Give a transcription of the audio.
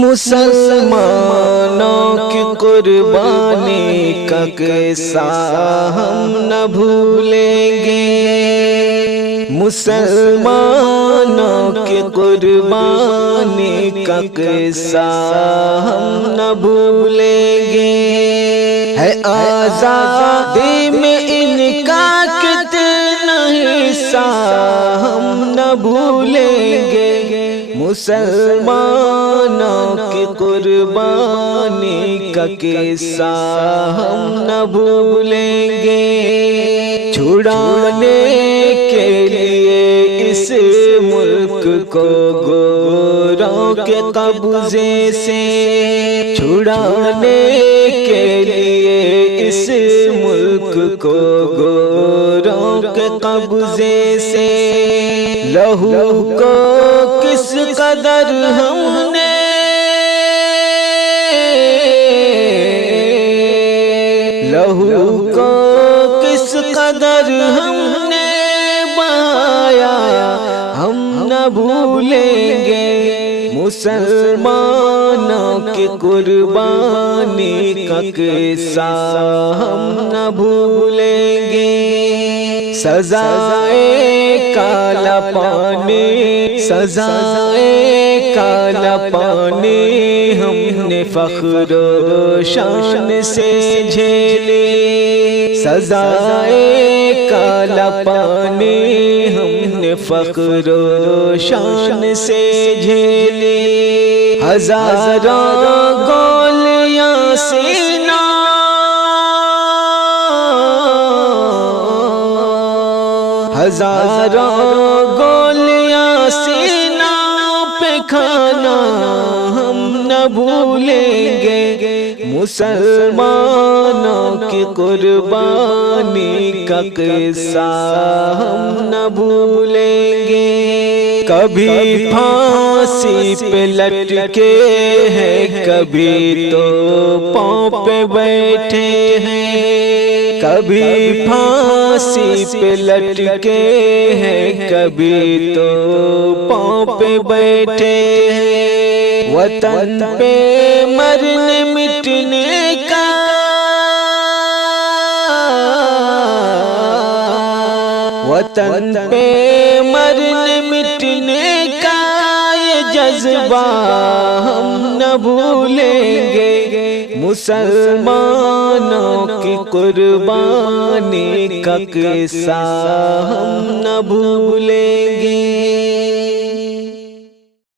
مسلمانوں کی قربانی کا قصہ ہم نہ بھولیں گے، مسلمانوں کی قربانی کا قصہ ہم نہ بھولیں گے۔ ہے آزادی میں ان کا کتنا حصہ ہم نہ بھولیں گے، مسلمانوں کی قربانی کا قصہ ہم نہ بھولیں گے۔ چھڑانے کے لیے اس ملک کو گوروں کے قبضے سے، چھڑانے کے لیے اس ملک کو گوروں کے قبضے سے، لہو کو کس قدر ہم نے لہو کو کس قدر ہم نے بہایا ہم نہ بھولیں گے، مسلمانوں کی قربانی کا قصہ ہم نہ بھولیں گے۔ سزائے کالا پانی، سزائے کالا پانی ہم نے فخر و شان سے جھیلی، سزائے کالا پانی ہم نے فخر و شان سے جھیلی۔ ہزاروں گولیاں سینہ، ہزاروں گولیاں سینہ پہ کھانا ہم نہ بھولیں گے، مسلمانوں کی قربانی کا قصہ ہم نہ بھولیں گے۔ کبھی پھانسی پہ لٹکے ہیں، کبھی تو پاؤں پہ بیٹھے ہیں، کبھی پھانسی پہ لٹکے ہیں، کبھی تو پاؤں پہ بیٹھے ہیں۔ وطن پہ مرنے مٹنے کا وطن پہ مرنے مٹنے کا یہ جذبہ ہم نہ بھولیں گے، مسلمانوں کی قربانی کا قصہ ہم نہ بھولیں گے۔